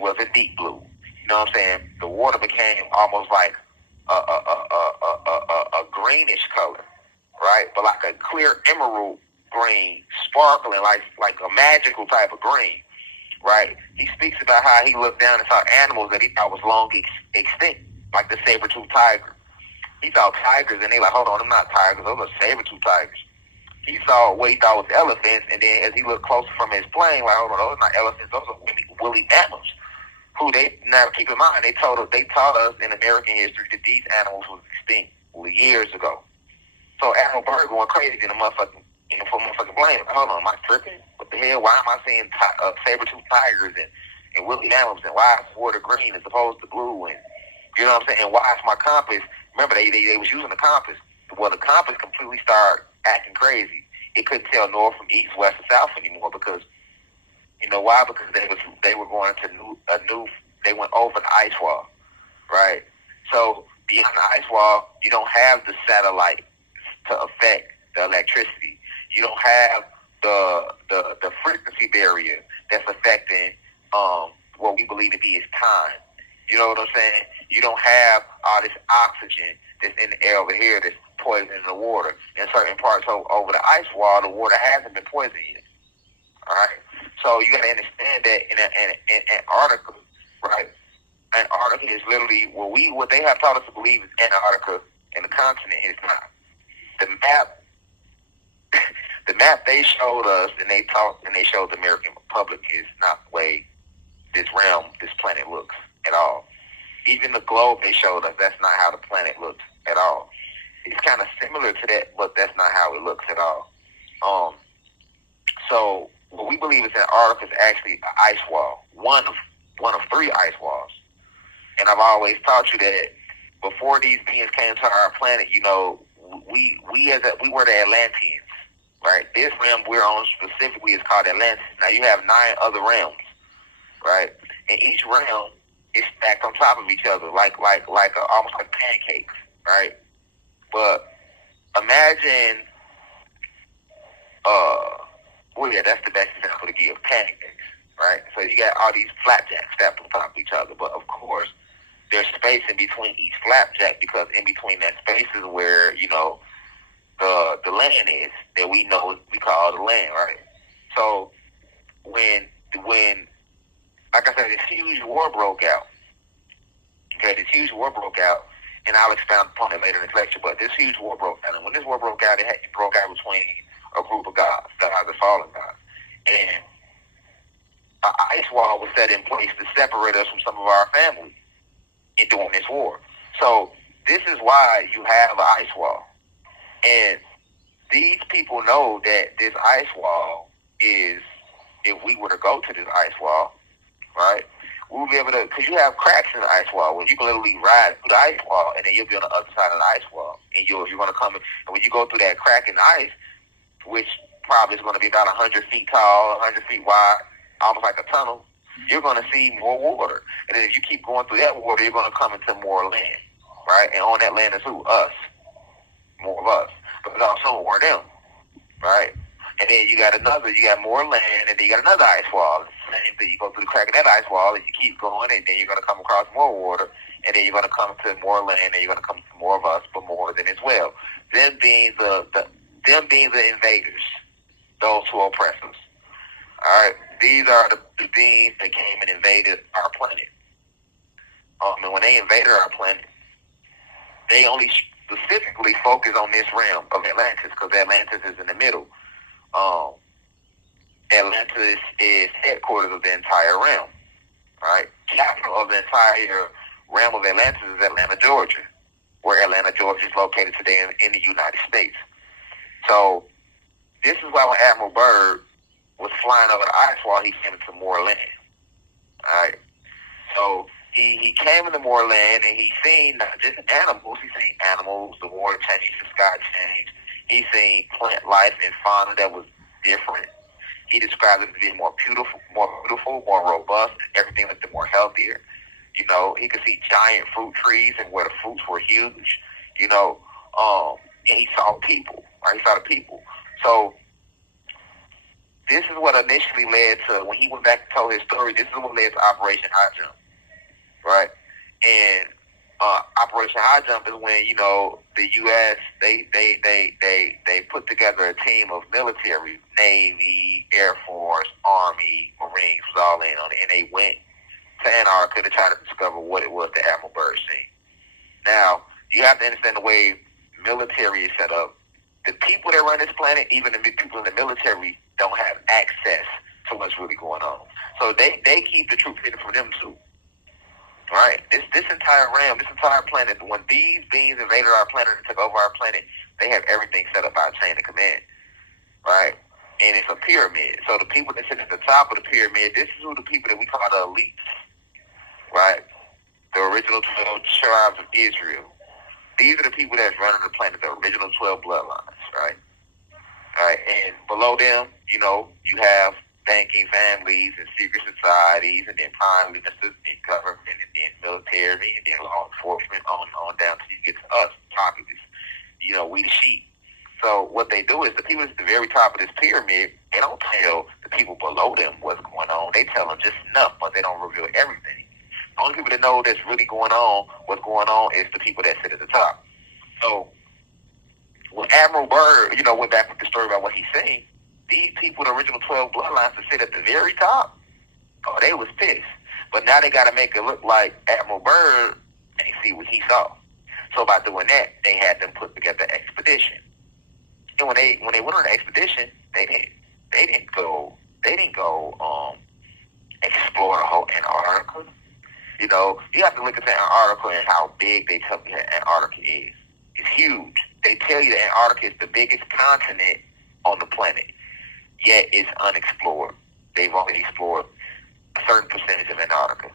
was a deep blue. You know what I'm saying? The water became almost like a greenish color, right? But like a clear emerald green, sparkling like a magical type of green, right? He speaks about how he looked down and saw animals that he thought was long extinct, like the saber-toothed tiger. He saw tigers, and they like, hold on, them not tigers, those are saber-toothed tigers. He saw what he thought was elephants, and then as he looked closer from his plane, like, hold on, those are not elephants, those are woolly mammoths. Who they now keep in mind, they taught us in American history that these animals was extinct years ago. So Admiral Byrd going crazy in the motherfucking blame. Hold on, am I tripping? What the hell? Why am I seeing saber-toothed tigers and woolly mammoths, and why is water green as opposed to blue? And you know what I'm saying? And why is my compass? Remember, they was using the compass. Well, the compass completely started acting crazy. It couldn't tell north from east, west, or south anymore because, you know why? Because they were going to they went over the ice wall, right? So beyond the ice wall, you don't have the satellite to affect the electricity. You don't have the frequency barrier that's affecting what we believe to be is time. You know what I'm saying? You don't have all this oxygen that's in the air over here that's poisoning the water. In certain parts over the ice wall, the water hasn't been poisoned yet. All right? So you got to understand that in Antarctica, right? Antarctica is literally what they have taught us to believe is Antarctica, and the continent is not. The map they showed us and they showed the American public is not the way this planet looks at all. Even the globe they showed us, that's not how the planet looks at all. It's kind of similar to that, but that's not how it looks at all. So what we believe is Antarctica is actually an ice wall, one of three ice walls. And I've always taught you that before these beings came to our planet, you know, we were the Atlanteans, right? This realm we're on specifically is called Atlantis. Now you have 9 other realms, right? And each realm is stacked on top of each other, like almost like pancakes, right? But imagine, that's the best example to give, pancakes, right? So you got all these flapjacks stacked on top of each other, but of course there's space in between each flapjack because in between that space is where, you know, the land is that we know we call the land, right? So when like I said, this huge war broke out. Okay, this huge war broke out, and I'll expound upon it later in this lecture. But this huge war broke out, and when this war broke out, it broke out between a group of gods, the fallen gods, and an ice wall was set in place to separate us from some of our family in doing this war. So this is why you have an ice wall. And these people know that this ice wall is, if we were to go to this ice wall, right, we'll be able to, because you have cracks in the ice wall where you can literally ride through the ice wall and then you'll be on the other side of the ice wall. And you're going to come in, and when you go through that crack in the ice, which probably is going to be about 100 feet tall, 100 feet wide, almost like a tunnel, you're going to see more water. And then if you keep going through that water, you're going to come into more land, right? And on that land is who? Us. More of us. But there's also more of them, right? And then you got more land, and then you got another ice wall. Same thing, you go through the crack of that ice wall, and you keep going, and then you're going to come across more water, and then you're going to come to more land, and you're going to come to more of us, but more than as well. Them being the invaders, those who oppress us. All right, these are the beings that came and invaded our planet. And when they invaded our planet, they only specifically focus on this realm of Atlantis, because Atlantis is in the middle. Atlantis is headquarters of the entire realm, right? Capital of the entire realm of Atlantis is Atlanta, Georgia, where Atlanta, Georgia is located today in the United States. So this is why when Admiral Byrd was flying over the ice wall, he came into more land. All right. So he came into more land, and he seen not just animals. He seen animals, the water changed, the sky changed. He seen plant life and fauna that was different. He described it as being more beautiful, more robust. Everything looked more healthier. You know, he could see giant fruit trees and where the fruits were huge. You know, and he saw people. Right? He saw the people. So this is what initially led to, when he went back and told his story, this is what led to Operation Highjump, right? And Operation Highjump is when, you know, the U.S., they put together a team of military, Navy, Air Force, Army, Marines was all in on it, and they went to Antarctica to try to discover what it was that Admiral Byrd seen. Now, you have to understand the way military is set up. The people that run this planet, even the people in the military, don't have access to what's really going on. So they keep the truth hidden from them too. Right? This entire realm, this entire planet, when these beings invaded our planet and took over our planet, they have everything set up by a chain of command. Right? And it's a pyramid. So the people that sit at the top of the pyramid, this is who the people that we call the elites. Right? The original 12 tribes of Israel. These are the people that's running the planet, the original 12 bloodlines, right? All right, and below them, you know, you have banking families and secret societies, and then prime ministers, and government, and then military, and then law enforcement, on down till you get to us, populace. You know, we the sheep. So what they do is the people at the very top of this pyramid, they don't tell the people below them what's going on. They tell them just enough, but they don't reveal everything. The only people that know that's really going on, what's going on, is the people that sit at the top. So when Admiral Byrd, you know, went back with the story about what he's seen, these people, the original 12 bloodlines that sit at the very top, oh, they was pissed. But now they got to make it look like Admiral Byrd ain't see what he saw. So by doing that, they had them put together an expedition. And when they went on the expedition, they didn't go explore the whole Antarctica. You know, you have to look at the Antarctica and how big they tell you that Antarctica is. It's huge. They tell you that Antarctica is the biggest continent on the planet, yet it's unexplored. They've only explored a certain percentage of Antarctica.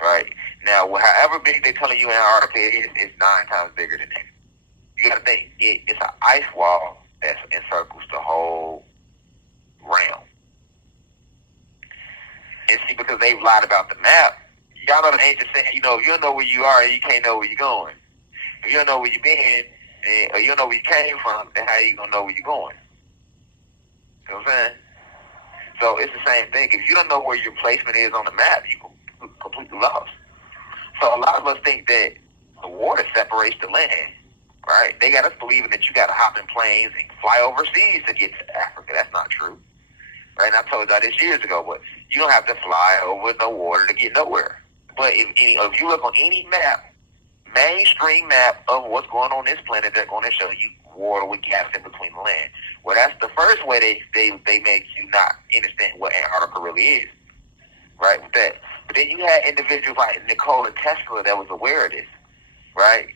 Right? Now, however big they're telling you Antarctica is, it's 9 times bigger than that. You got to think, it's an ice wall that encircles the whole realm. And see, because they've lied about the map, y'all know the ancient saying, you know, if you don't know where you are, you can't know where you're going. If you don't know where you've been, or you don't know where you came from, then how you going to know where you're going? You know what I'm saying? So it's the same thing. If you don't know where your placement is on the map, you're completely lost. So a lot of us think that the water separates the land, right? They got us believing that you got to hop in planes and fly overseas to get to Africa. That's not true. Right? And I told y'all this years ago, but you don't have to fly over the water to get nowhere. But if you look on any map, mainstream map of what's going on this planet, they're going to show you water with gaps in between the land. Well, that's the first way they make you not understand what Antarctica really is, right, with that. But then you had individuals like Nikola Tesla that was aware of this, right?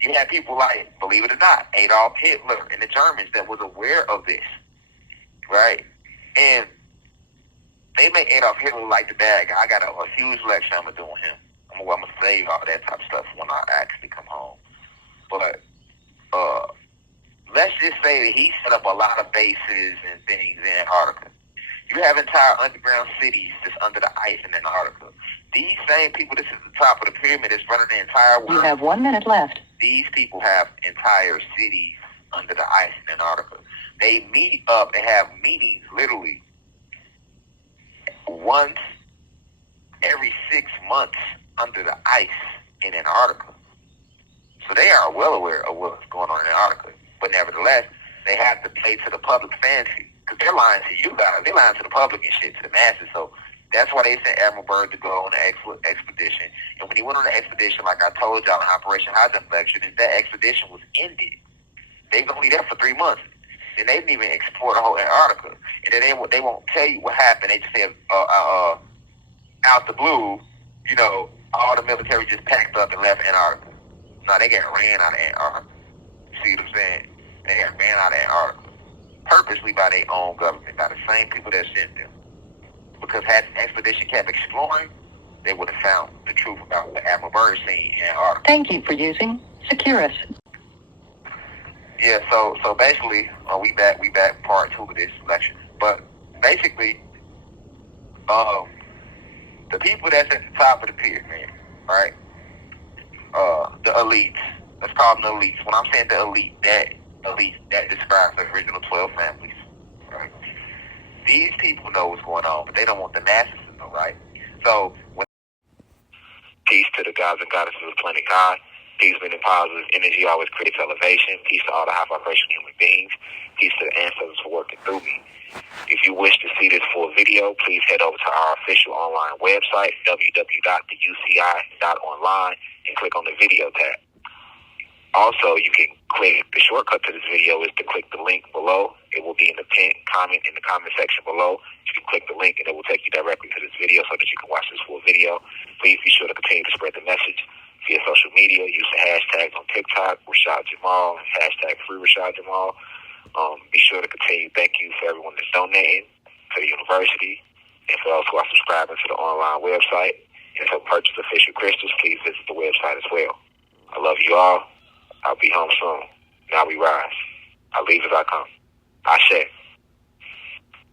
You had people like, believe it or not, Adolf Hitler and the Germans that was aware of this, right? And they make Adolf Hitler like the bad guy. I got a huge lecture I'm going to do on him. I'm going to save all that type of stuff when I actually come home. But let's just say that he set up a lot of bases and things in Antarctica. You have entire underground cities just under the ice in Antarctica. These same people that's at the top of the pyramid that's running the entire world. You have 1 minute left. These people have entire cities under the ice in Antarctica. They meet up and have meetings literally once every 6 months under the ice in Antarctica. So they are well aware of what's going on in Antarctica. But nevertheless, they have to play to the public fancy. Because they're lying to you guys. They're lying to the public and shit, to the masses. So that's why they sent Admiral Byrd to go on the expedition. And when he went on the expedition, like I told y'all in Operation Highjump lecture, that expedition was ended. They was only there for 3 months. And they didn't even explore the whole Antarctica. And then they won't tell you what happened. They just said, out the blue, you know, all the military just packed up and left Antarctica. No, they got ran out of Antarctica. See what I'm saying? They got ran out of Antarctica. Purposely by their own government, by the same people that sent them. Because had the expedition kept exploring, they would have found the truth about what Admiral Byrd seen in Antarctica. Thank you for using Securus. Yeah, so basically, we back part 2 of this lecture. But basically, the people that's at the top of the pyramid, right? The elites. Let's call them the elites. When I'm saying the elite, that describes the original 12 families, right? These people know what's going on, but they don't want the masses to know, right? So, peace to the gods and goddesses of planet God. Peace, meaning positive energy always creates elevation. Peace to all the high vibration human beings. Peace to the ancestors for working through me. If you wish to see this full video, please head over to our official online website, www.theuci.online, and click on the video tab. Also, you can click, the shortcut to this video is to click the link below. It will be in the pinned comment in the comment section below. You can click the link and it will take you directly to this video so that you can watch this full video. Please be sure to continue to spread the message via social media. Use the hashtags on TikTok, Rashad Jamal, hashtag free Rashad Jamal. Be sure to continue. Thank you for everyone that's donating to the university and for those who are subscribing to the online website. And to purchase official crystals, please visit the website as well. I love you all. I'll be home soon. Now we rise. I leave as I come. Ashe.